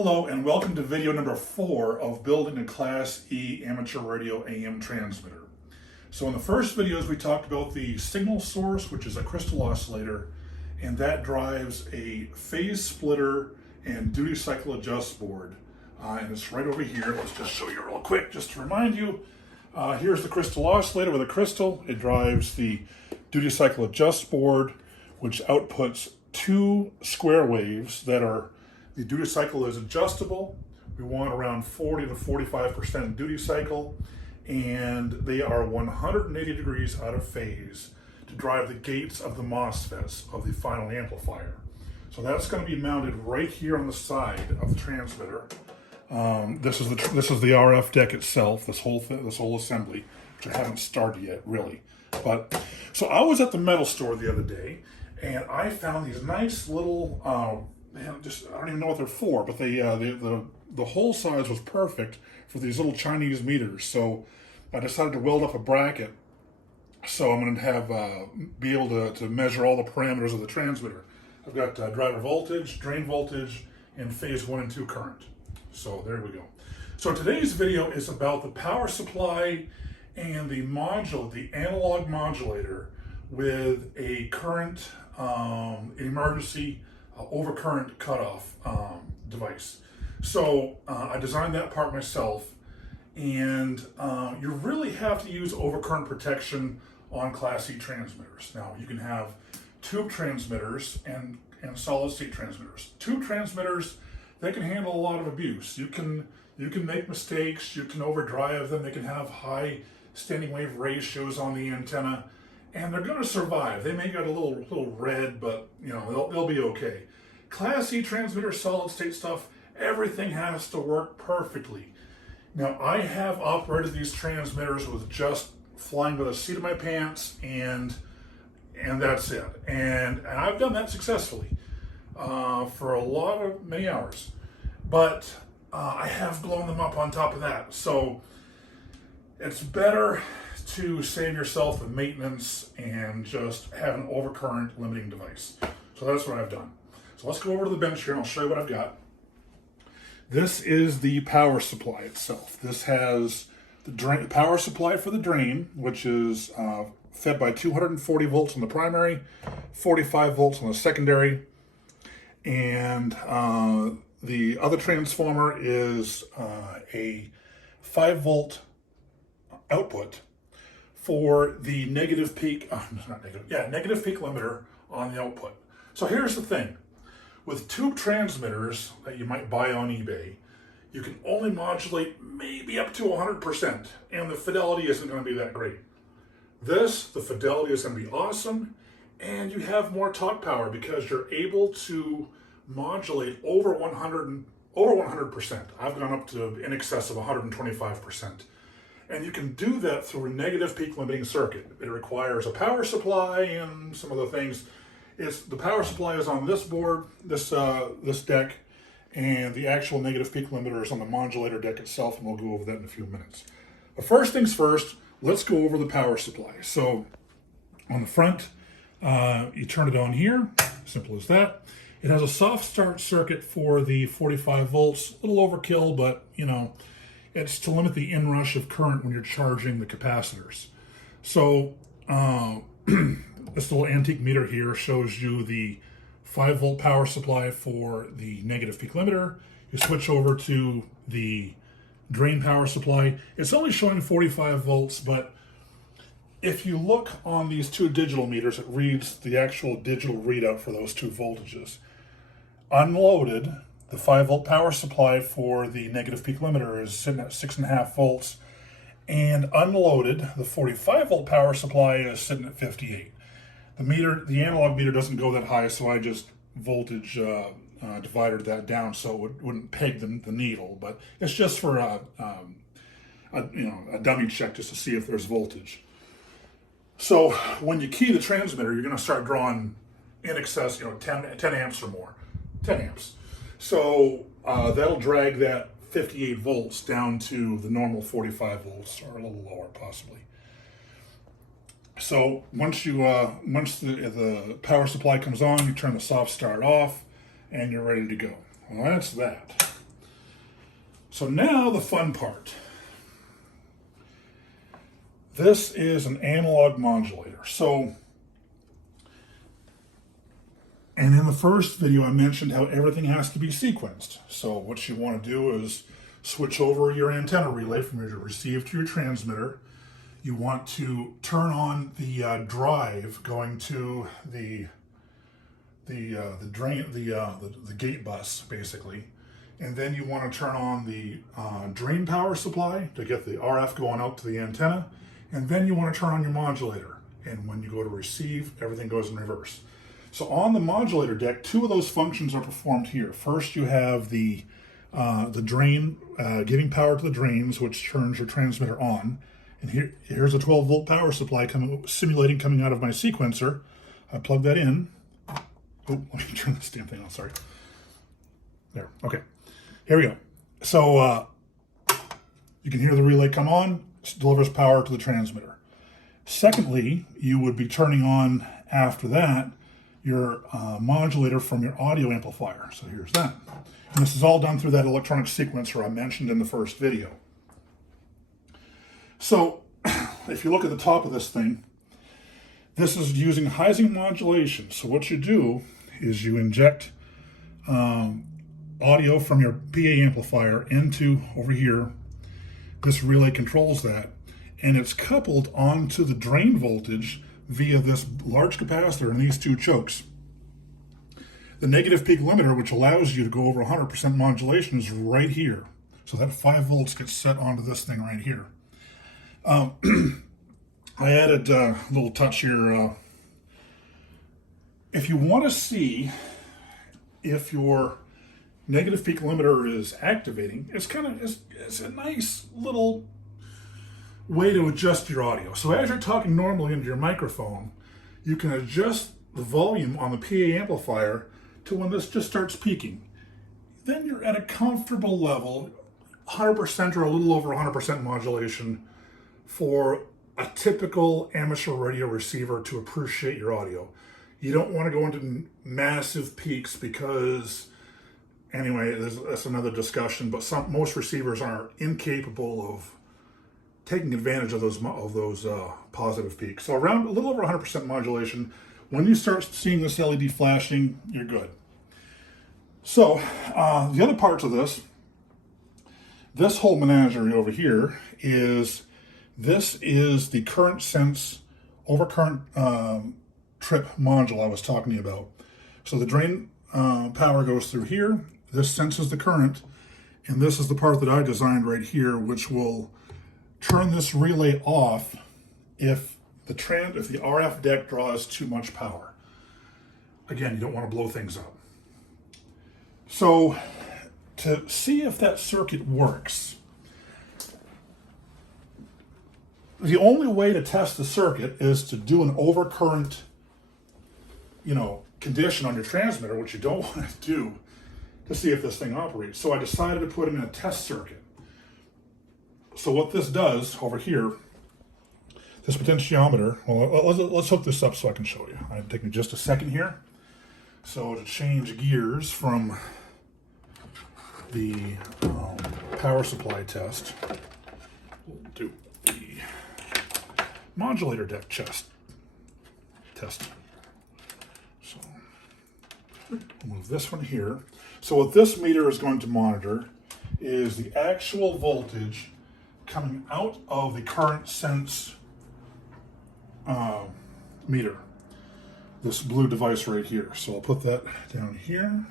Hello and welcome to video number 4 of building a Class E amateur radio AM transmitter. So in the first videos we talked about the signal source, which is a crystal oscillator, and that drives a phase splitter and duty cycle adjust board. And it's right over here. Let's just show you real quick just to remind you. Here's the crystal oscillator with a crystal. It drives the duty cycle adjust board, which outputs 2 square waves that are, the duty cycle is adjustable. We want around 40 to 45% duty cycle, and they are 180 degrees out of phase to drive the gates of the MOSFETs of the final amplifier. So that's going to be mounted right here on the side of the transmitter. This is the RF deck itself, this whole assembly, which I haven't started yet, really. But so I was at the metal store the other day, and I found these nice little, I don't even know what they're for, but the hole size was perfect for these little Chinese meters. So I decided to weld up a bracket, so I'm going to have be able to measure all the parameters of the transmitter. I've got driver voltage, drain voltage, and phase 1 and 2 current. So there we go. So today's video is about the power supply and the analog modulator with a current emergency overcurrent cutoff device. So I designed that part myself, and you really have to use overcurrent protection on Class E transmitters. Now you can have tube transmitters and solid state transmitters. Tube transmitters, they can handle a lot of abuse. You can make mistakes, you can overdrive them, they can have high standing wave ratios on the antenna, and they're going to survive. They may get a little red, but you know they'll be okay. Class E transmitter, solid state stuff, everything has to work perfectly. Now I have operated these transmitters with just flying by the seat of my pants, and that's it. And I've done that successfully for many hours. But I have blown them up on top of that. So it's better to save yourself the maintenance and just have an overcurrent limiting device. So that's what I've done. So let's go over to the bench here and I'll show you what I've got. This is the power supply itself. This has the power supply for the drain, which is fed by 240 volts on the primary, 45 volts on the secondary, and the other transformer is a 5 volt output for the negative peak limiter on the output. So here's the thing. With tube transmitters that you might buy on eBay, you can only modulate maybe up to 100%, and the fidelity isn't going to be that great. The fidelity is going to be awesome, and you have more talk power because you're able to modulate over 100%. I've gone up to in excess of 125%. And you can do that through a negative peak limiting circuit. It requires a power supply and some other things. The power supply is on this board, this deck, and the actual negative peak limiter is on the modulator deck itself, and we'll go over that in a few minutes. But first things first, let's go over the power supply. So on the front, you turn it on here, simple as that. It has a soft start circuit for the 45 volts, a little overkill, but you know, it's to limit the inrush of current when you're charging the capacitors. So this little antique meter here shows you the 5 volt power supply for the negative peak limiter. You switch over to the drain power supply. It's only showing 45 volts, but if you look on these 2 digital meters, it reads the actual digital readout for those 2 voltages. Unloaded, the 5 volt power supply for the negative peak limiter is sitting at 6.5 volts, and unloaded, the 45 volt power supply is sitting at 58. The analog meter doesn't go that high, so I just voltage divided that down so it wouldn't peg the needle. But it's just for a dummy check just to see if there's voltage. So when you key the transmitter, you're going to start drawing in excess, 10 amps or more, 10 amps. So that'll drag that 58 volts down to the normal 45 volts or a little lower possibly. So once the power supply comes on, you turn the soft start off, and you're ready to go. Well, that's that. So now the fun part. This is an analog modulator. And in the first video, I mentioned how everything has to be sequenced. So what you want to do is switch over your antenna relay from your receive to your transmitter. You want to turn on the drive going to the gate bus, basically. And then you want to turn on the drain power supply to get the RF going out to the antenna. And then you want to turn on your modulator. And when you go to receive, everything goes in reverse. So on the modulator deck, two of those functions are performed here. First, you have the drain, giving power to the drains, which turns your transmitter on. And here's a 12-volt power supply simulating coming out of my sequencer. I plug that in. Oh, let me turn this damn thing on, sorry. There, okay. Here we go. So you can hear the relay come on, it delivers power to the transmitter. Secondly, you would be turning on, after that, your modulator from your audio amplifier. So here's that. And this is all done through that electronic sequencer I mentioned in the first video. So if you look at the top of this thing, this is using Heising modulation. So what you do is you inject audio from your PA amplifier into over here. This relay controls that, and it's coupled onto the drain voltage via this large capacitor and these two chokes. The negative peak limiter, which allows you to go over 100% modulation, is right here. So that 5 volts gets set onto this thing right here. I added a little touch here. If you want to see if your negative peak limiter is activating, it's a nice little way to adjust your audio. So as you're talking normally into your microphone, you can adjust the volume on the PA amplifier to when this just starts peaking. Then you're at a comfortable level, 100% or a little over 100% modulation for a typical amateur radio receiver to appreciate your audio. You don't want to go into massive peaks because, anyway, that's another discussion, but most receivers are incapable of taking advantage of those positive peaks. So around a little over 100% modulation, when you start seeing this LED flashing, you're good. So the other parts of this whole menagerie over here is the current sense over current trip module I was talking about. So the drain power goes through here. This senses the current, and this is the part that I designed right here, which will turn this relay off if the RF deck draws too much power. Again, you don't want to blow things up. So to see if that circuit works, the only way to test the circuit is to do an overcurrent, condition on your transmitter, which you don't want to do, to see if this thing operates. So I decided to put it in a test circuit. So what this does over here, this potentiometer, well, let's hook this up so I can show you. It'll take me just a second here. So to change gears from the power supply test, we'll do the modulator deck test. So we'll move this one here. So what this meter is going to monitor is the actual voltage coming out of the current sense meter, this blue device right here. So I'll put that down here.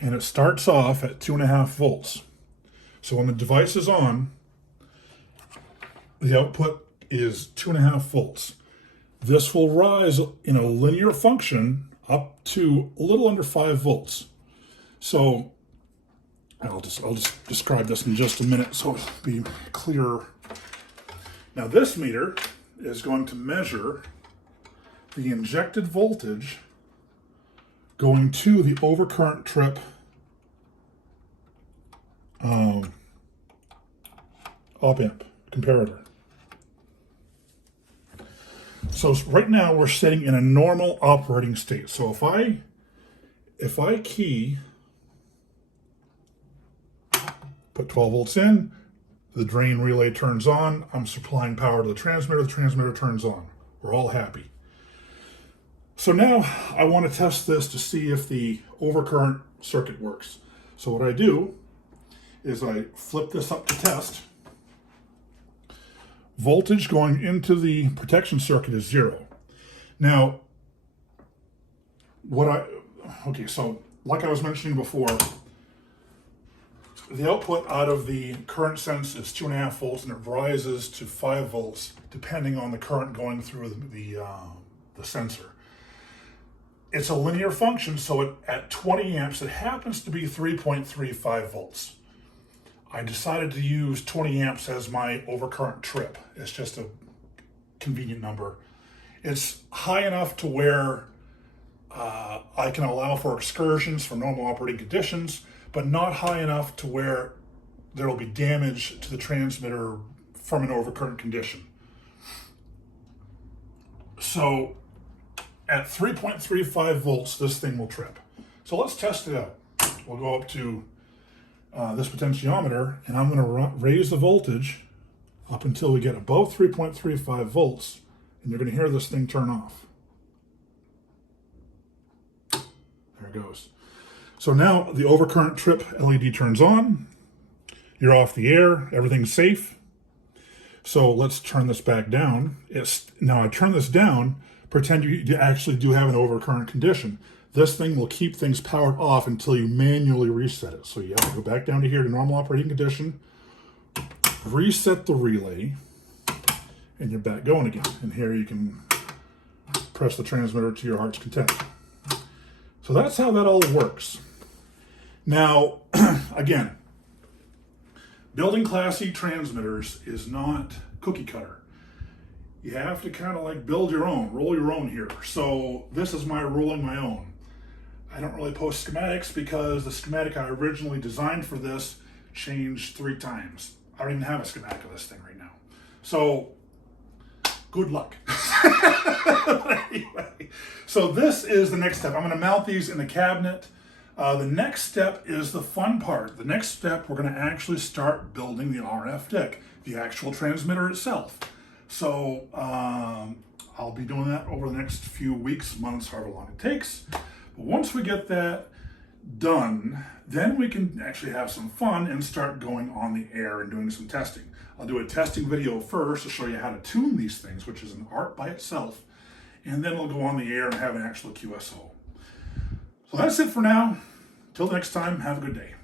And it starts off at 2.5 volts. So when the device is on, the output is 2.5 volts. This will rise in a linear function up to a little under 5 volts. So I'll just describe this in just a minute so it'll be clearer. Now this meter is going to measure the injected voltage going to the overcurrent trip op-amp comparator. So right now we're sitting in a normal operating state. So if I If I key, put 12 volts in, the drain relay turns on, I'm supplying power to the transmitter turns on. We're all happy. So now I want to test this to see if the overcurrent circuit works. So what I do is I flip this up to test. Voltage going into the protection circuit is 0. Now, so like I was mentioning before, the output out of the current sense is 2.5 volts, and it rises to 5 volts depending on the current going through the sensor. It's a linear function, so at 20 amps, it happens to be 3.35 volts. I decided to use 20 amps as my overcurrent trip. It's just a convenient number. It's high enough to where I can allow for excursions for normal operating conditions, but not high enough to where there will be damage to the transmitter from an overcurrent condition. So at 3.35 volts, this thing will trip. So let's test it out. We'll go up to this potentiometer, and I'm going to raise the voltage up until we get above 3.35 volts, and you're going to hear this thing turn off. There it goes. So now the overcurrent trip LED turns on. You're off the air. Everything's safe. So let's turn this back down. Now I turn this down. Pretend you actually do have an overcurrent condition. This thing will keep things powered off until you manually reset it. So you have to go back down to here to normal operating condition, reset the relay, and you're back going again. And here you can press the transmitter to your heart's content. So that's how that all works. Now, again, building Class E transmitters is not cookie cutter. You have to kind of like build your own, roll your own here. So this is my rolling my own. I don't really post schematics because the schematic I originally designed for this changed 3 times. I don't even have a schematic of this thing right now. So good luck. Anyway, so this is the next step. I'm going to mount these in the cabinet. The next step is the fun part. The next step, we're going to actually start building the RF DIC, the actual transmitter itself. So I'll be doing that over the next few weeks, months, however long it takes. But once we get that done, then we can actually have some fun and start going on the air and doing some testing. I'll do a testing video first to show you how to tune these things, which is an art by itself, and then we'll go on the air and have an actual QSO. So that's it for now. Till next time, have a good day.